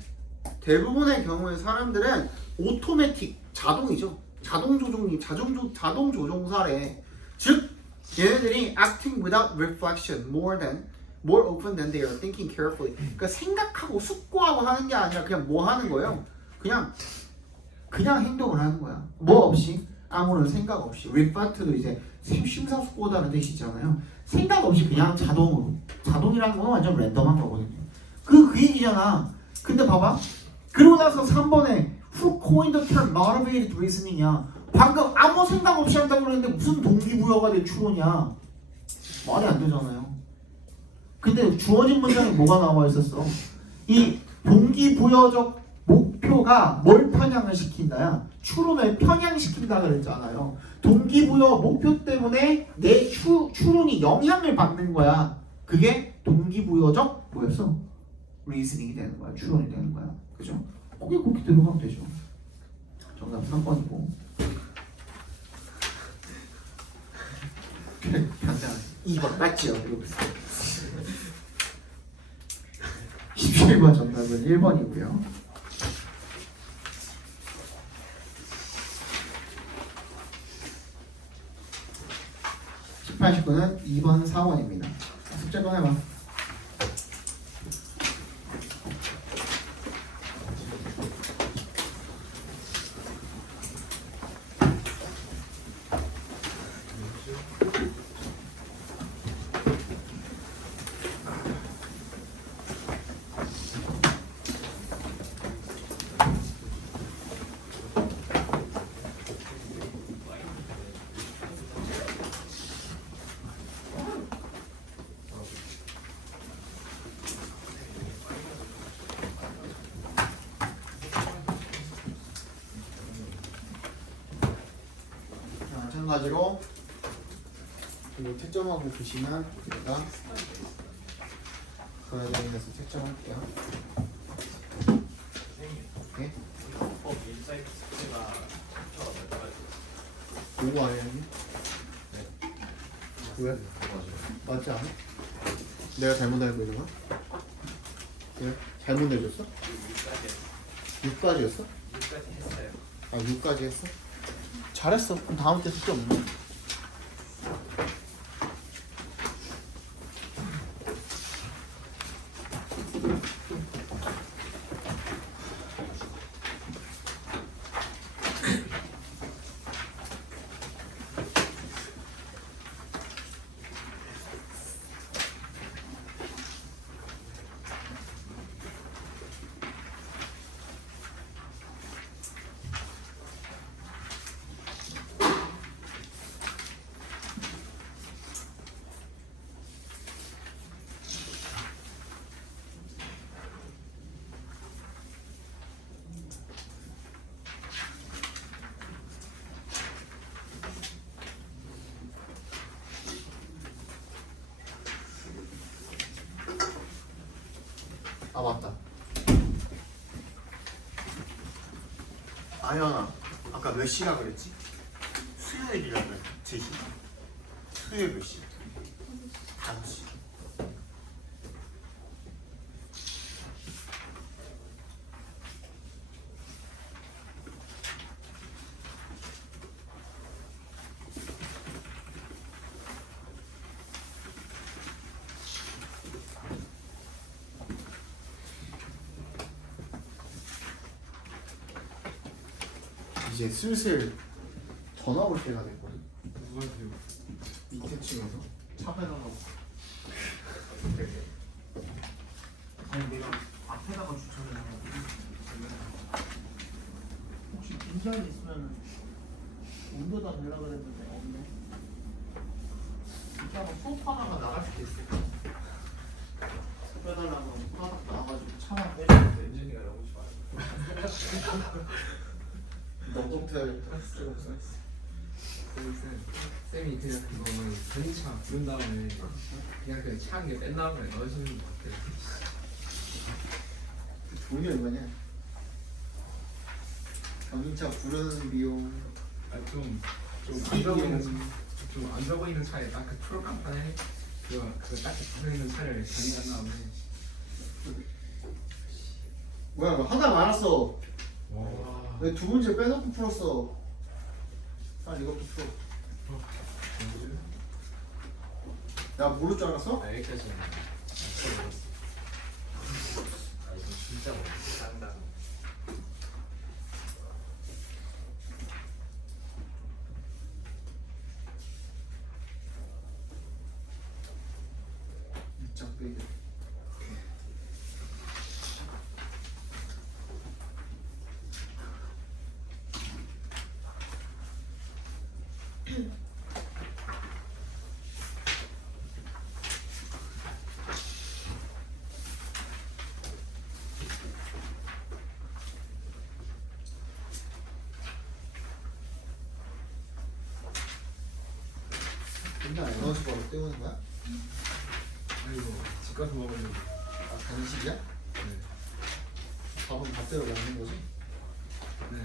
대부분의 경우에 사람들은 오토매틱, 자동이죠. 자동 조종사래. 즉 얘네들이 acting without reflection more often than they are thinking carefully. 그러니까 생각하고 숙고하고 하는 게 아니라 그냥 뭐 하는 거예요? 그냥 행동을 하는 거야. 뭐 없이, 아무런 생각 없이. reflect도 이제 심사숙고하다는 뜻이잖아요. 생각 없이 그냥 자동으로. 자동이라는 건 완전 랜덤한 거거든요. 그 얘기잖아. 근데 봐봐. 그러고 나서 3번에 Who coined the term motivated reasoning이야. 방금 아무 생각 없이 한다고 그랬는데 무슨 동기부여가 될 추론이야. 말이 안 되잖아요. 근데 주어진 문장에 뭐가 나와 있었어? 이 동기부여적 목표가 뭘 편향을 시킨다야? 추론을 편향시킨다 그랬잖아요. 동기부여 목표 때문에 내 추론이 영향을 받는 거야. 그게 동기부여적 뭐였어? 리즈닝이 되는 거야. 추론이 되는 거야. 그죠? 거기 그렇게 들어가면 되죠. 정답 3번이고. 당장 2번 맞지요? 이러고 있어. 17번 정답은 1번이고요. 18, 19는 2번, 4번입니다. 숙제 꺼내봐. 마찬가지로 이거 채점하고 보시면 제가 그려드리면서 채점할게요. 네? 요거 아니야? 왜? 맞지 않아? 내가 잘못 알고 있는 거야? 그래? 잘못 내줬어? 6까지였어? 6까지 했어요. 아 6까지 했어? 잘했어. 그럼 다음 때 숙제 없네. 아 맞다. 아연아, 아까 몇 시라 그랬지? 수요일이라면 제시. 수요일 몇 시? 5시. 이제 슬슬 전화 올 때가 됐거든. 누구한테요? 밑에 층에서 차 배달하고. 아니 내가 앞에다가 주차를 해가지고. 혹시 빈자리 있으면 온도다 되려 그랬는데 없네. 이따가 수업하다가 나갈 수도 있을까? 빼달라고 후다닥 나와가지고 차만 빼주는데 엔진이가 너무 좋아요. 너부터 쌤이 그냥 그거 전차 부른 다음에 그냥 그 차한 개 뺀 다음에 넣으시는 것 같아요. 돈이 얼마냐? 경인차 부르는 비용. 좀안 적어 있는 차에 딱 그 프로 깜판에 그거 딱 적어 있는 차를 정리한 다음에. 뭐야 너 하나 많았어. 와. 왜 두 문제 빼놓고 풀었어? 아 이것도 풀어. 야 모를 줄 알았어? 아 여기까지는 아 이거 진짜 짱다. 입장 빼기. 맨날 에너지 바로 때우는 거야? 아이고 집 가서 먹으려고. 간식이야? 네. 밥은 밥대로 먹는 거지? 네.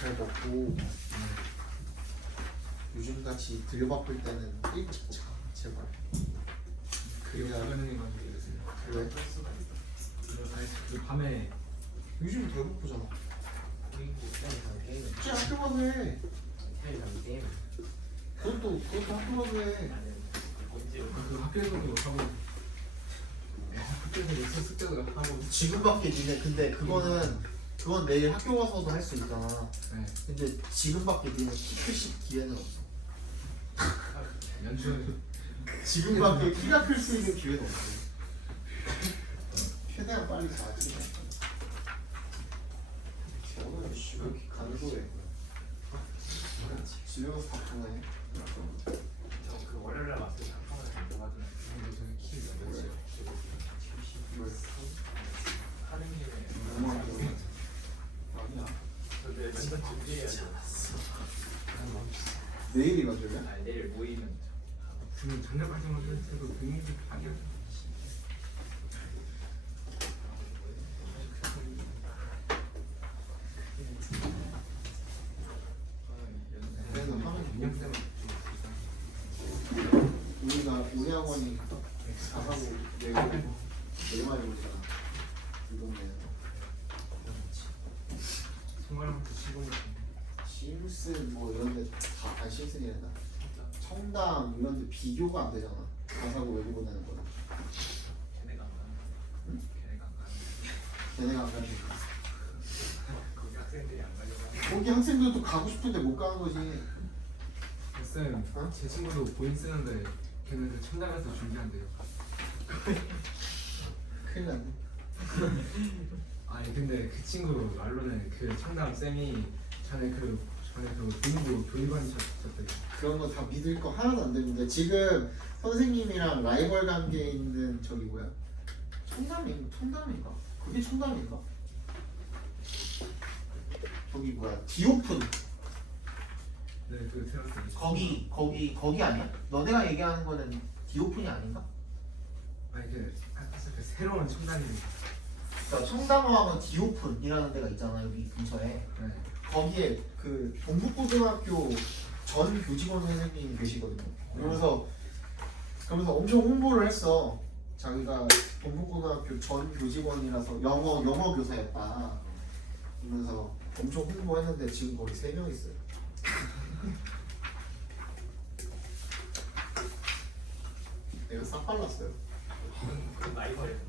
잘 먹고 요즘같이 덜 바쁠 때는 일찍 자 제발. 그게 그래야- 불가능해가지고 이랬어요. 왜? 그 밤에 요즘 덜 바쁘잖아. 게임 진짜 학교 가서 해. 게임 그것도 학교 가서 해. 그 학교에서도 하고 학교에서 있었을 때도 하고. 지금밖에 니네 근데 그건 내일 학교 가서도 할 수 있잖아. 네. 근데 지금밖에 니네 키크식 기회는 없어. 연주는 지금밖에 키가 클 수 있는 기회는 없어. 최대한 빨리 자지. 저는 왜 이렇게 간소해? 집에 가서 바쁘네. 그 월요일에 왔을 때 잠깐만 들어가더니 근데 저는 키 몇이요? 하는 김에 아니야. 근데 맨날 준비해야지 내일이 가져야? 아니 내일 모이면 지금 전날까지만 해도 168이요. 그래도 하면 그냥 때문에 우리 학원이 가사고 네 마리 보잖아. 이 동네에서. 송가람한테 치고 심스 뭐 이런데 다안 심슨이란다. 청담 이런데 비교가 안 되잖아. 가사고 외고 보내는 거는. 걔네가 안 가는 응? 걔네가 안 가는 걔네가 안 가니까. 거기 학생들이 안 가려고 거기 학생들도 가고 싶은데 못 가는 거지. 쌤, 어? 제 친구도 보인 쓰는데 걔는 그 천장에서 준비한대요. 큰일 났네. 아니 근데 그 친구 말로는 그 청담 쌤이 전에 그 공부 교육원이셨대요. 그런 거 다 믿을 거 하나도 안 되는데 지금 선생님이랑 라이벌 관계에 있는 저기 뭐야? 청담인가? 그게 청담인가? 저기 뭐야? 디오픈 네, 그 들었어요. 거기 아니야? 너네가 얘기하는 거는 디오픈이 아닌가? 아니 사실 그 새로운 청담이. 그러니까 청담하면 디오픈이라는 데가 있잖아 여기 근처에. 네. 거기에 그 동북고등학교 전 교직원 선생님이 계시거든요. 그러면서 엄청 홍보를 했어. 자기가 동북고등학교 전 교직원이라서 영어 교사였다. 그러면서 엄청 홍보했는데 지금 거기 3명 있어요. 내가 싹 발랐어요. 라이벌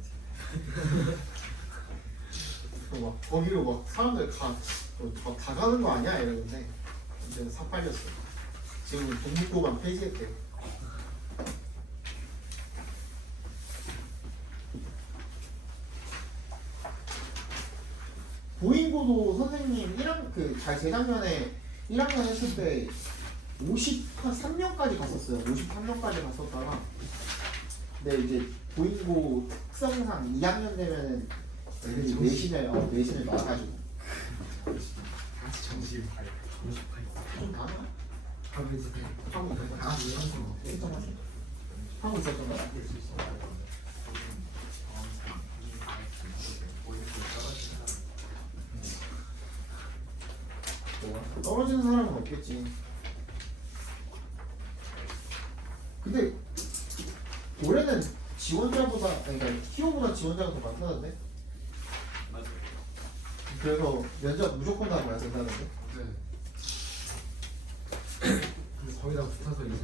막 거기로 막 사람들 다 가는 거 아니야 이러는데 이제 싹 빨렸어. 지금 동북고만 폐지했대. 보인고도 선생님 1학 재작년에 1학년 했을 때 53명까지 갔었어요. 53명까지 갔었다가 근데 이제 보인고 특성상 2학년 되면은 내신을 나와가지고 같이 정시 좀 나와? 하고 있을 때. 하고 있었던 거야? 떨어지는 사람은 없겠지. 근데 올해는 지원자보다 그러니까 키오보다 지원자가 더 많다는데? 맞아요. 그래서 면접 무조건 다 봐야 된다는데? 네. 그래서 거의 다 붙어서 이제.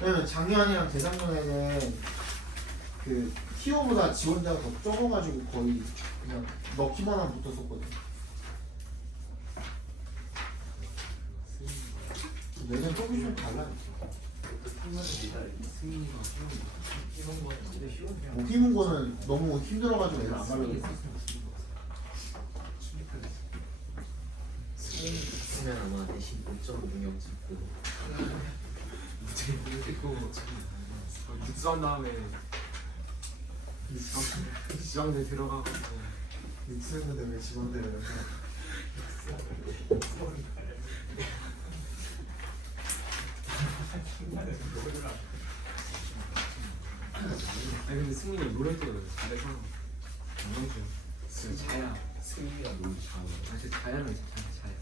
왜냐면 작년이랑 재작년에는 그 키오보다 지원자가 더 적어가지고 거의 그냥 넣기만 하면 붙었었거든. 내년 조금씩 좀 달라. 승민이가 이런 거는 진짜 쉬운 뭐 희문고는 너무 힘들어가지고 애들 안 가려고. 쓰면 아마 대신 5.06 찍고 찍고 육수한 다음에 지방대 들어가고 육수했는데 왜 직원들을 승민이 노래도 잘해서 장난치요. 그 자야. 승리가 너무 잘하네. 사실 자야는 자야.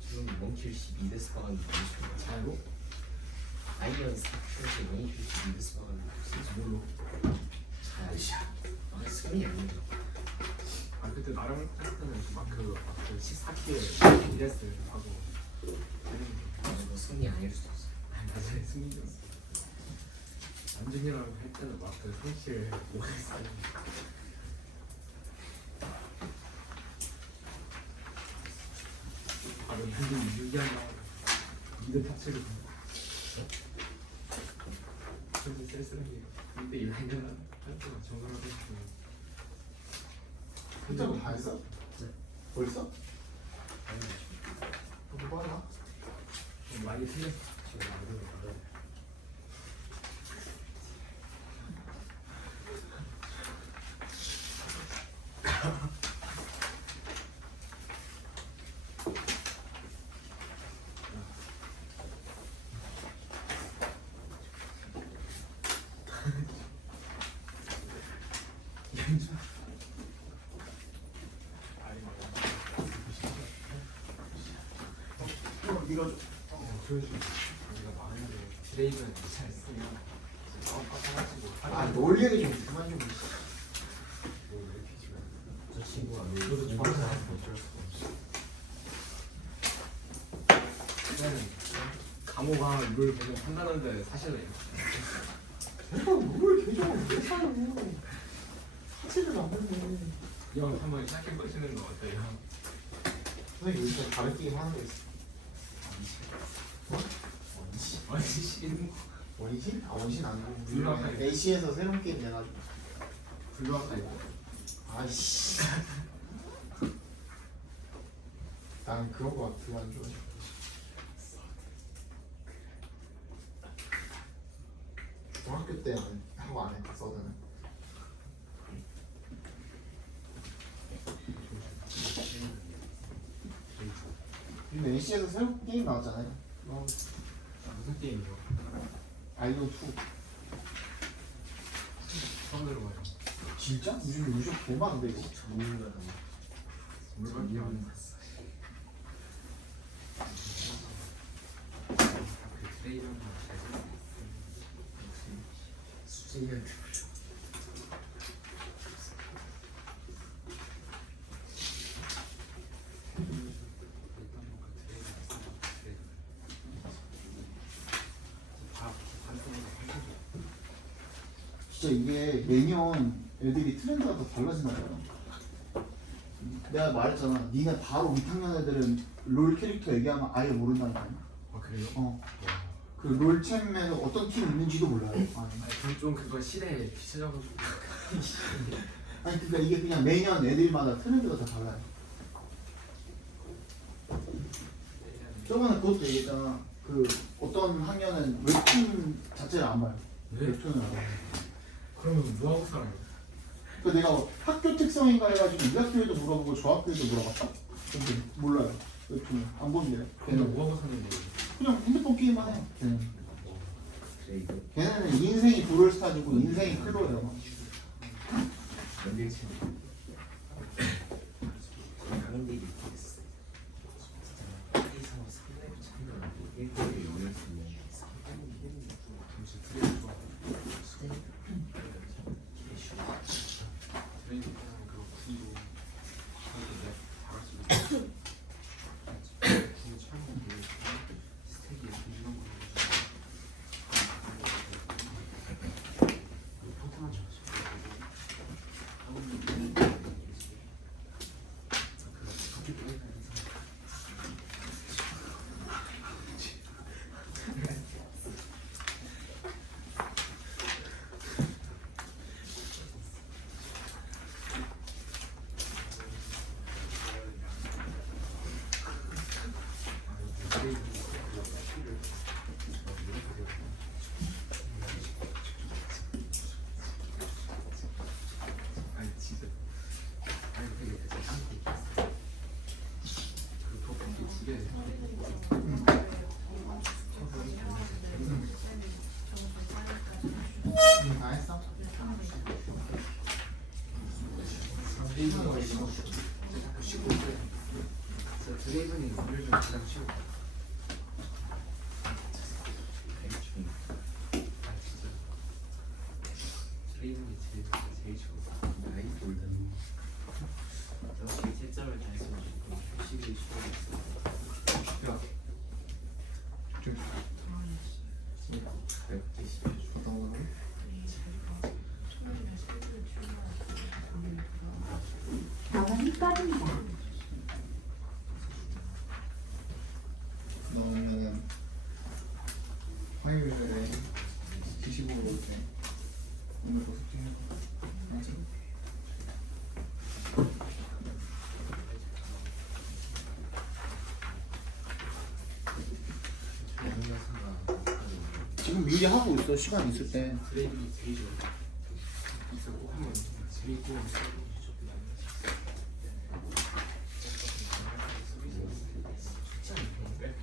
지금 멍킬 12데스 박았는데 너무 좋아. 자야로? 아이언 사춘시 멍킬 12데스 박았는데 진짜 뭘로? 자야. 아 승리 아니야. 아 그때 나랑 할 때는 막그 14키에 이랬어요 하고. 이거 승리 아닐 수도 있어. 나중에 승민이었어. 남준이랑 할 때는 막그 성실 오랬어요. 바로 남준이 유기한 나와. 미드 탑치를. 근데 쓸쓸하게 이때 일하면 할 때가 정상화되고. 혼자도 다 했어? 벌써? 너무 빨라. 많이 틀렸어. 지금 안 되는 거야. 밀어줘. 그래서 우리가 많은데 드레이브는 잘 쓰면 깜빡해가지고 아 놀리는 좀 그만 좀. 저 친구가 저도 좋아하는 사람 어쩔 수가 없어. 그때는 감호가 룰 보면 판단하는데 사실은 내가 뭘 개정을 왜 사요? 하지를 않는데. 형 한번 시작해 보시는 거 어때요? 선생님 요즘에 다른 게임 하는 거 있어. 원신 원신? 아 원신 아니고 불가사의. AC에서 새로운 게임 내가지고. 불가사 있고 아이씨. 난 그런 거 별로 안 좋아해. 중학교 때 하고 안 해. 서든은. 근데 AC에서 새로운 게임 나왔잖아요. 무슨 게임이요? 알로 2. 처음 들어봐요. 진짜? 요즘 개 많은데 이거. 전문가다. 물밖에 안 났어. 그 트레이드 한번 잘 수진이한테 진짜 이게 매년 애들이 트렌드가 더 달라지나 봐요. 내가 말했잖아. 니네 바로 2학년 애들은 롤 캐릭터 얘기하면 아예 모른다는 거 아니야? 아 그래요? 어. 그 롤챔에서 어떤 팀 있는지도 몰라요. 아니. 아니 좀 그거 시대에 비춰져가지고 아니 그러니까 이게 그냥 매년 애들마다 트렌드가 다 달라요. 저번에 그것도 얘기했잖아. 그 어떤 학년은 웹툰 자체를 안 봐요. 네? 웹툰을 안 봐요. 그러면 뭐 하고 살아요? 그래서 내가 학교 특성인가 해가지고 이 학교에도 물어보고 저 학교에도 물어봤다. 근데 몰라요. 웹툰을 안 본대요. 근데 걔는 뭐 하고 사는데? 그냥 핸드폰 게임만 해요. 걔는. 트레이드 걔네는 인생이 브롤스타즈고 인생이 클로예요. 연결체. 강인들이 있어. 회사와 상대로 참여하고 1대1 영역 쓰면 상대는 힘이 잠시 트레이드 좋아. 스테이크 캐슈 트레이드 그냥 그거 구이로 하는데 내가 잘할 수 있어. 구이 촬영 보여주고 스테이크에 이런 거 포트만 쳐. 아니 진짜 아니 되게 짱구 있어. 그 도끼 두 개. 다 했어? 어떤 거는? 나가는 빠집니다. 너는 화요일에 기시보러 올 때 오늘도 숙제해. 맞아? 지금 미리 하고 있어. 시간 있을 때. 그레이드이 제일 좋아. 있어 꼭 한번 재밌고 쉽지 않은데.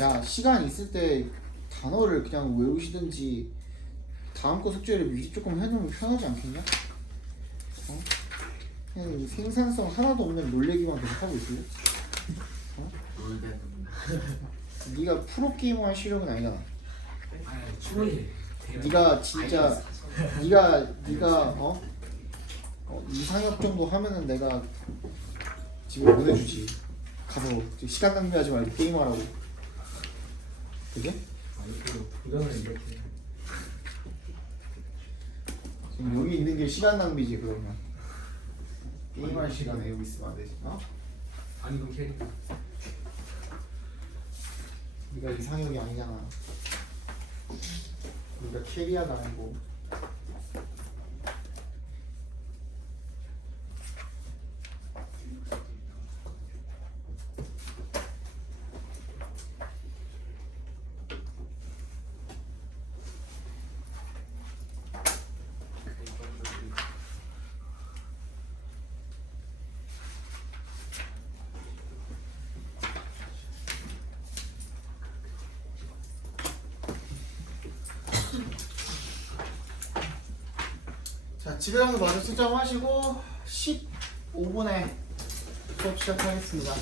야, 시간 있을 때 단어를 그냥 외우시든지 다음 거 숙제를 미리 조금 해놓으면 편하지 않겠냐? 어? 그냥 이 생산성 하나도 없는 놀래기만 계속 하고 있을래? 네가 프로게이머 할 실력은 아니잖아. 충분히 네가 진짜 네가 이상혁 정도 하면은 내가 집에 보내주지. 가서 시간 낭비하지 말고 게임하라고. 그게? 아니 그 도전을 이렇게 지금 여기 있는 게 시간 낭비지 그러면. 게임할 시간에 여기 있으면 안 되지. 어? 아니 그럼 캐릭터 네가 이상혁이 아니잖아. 네가 캐리아가 아니고. 자, 집에 가서 마저 수정하시고 15분에 수업 시작하겠습니다.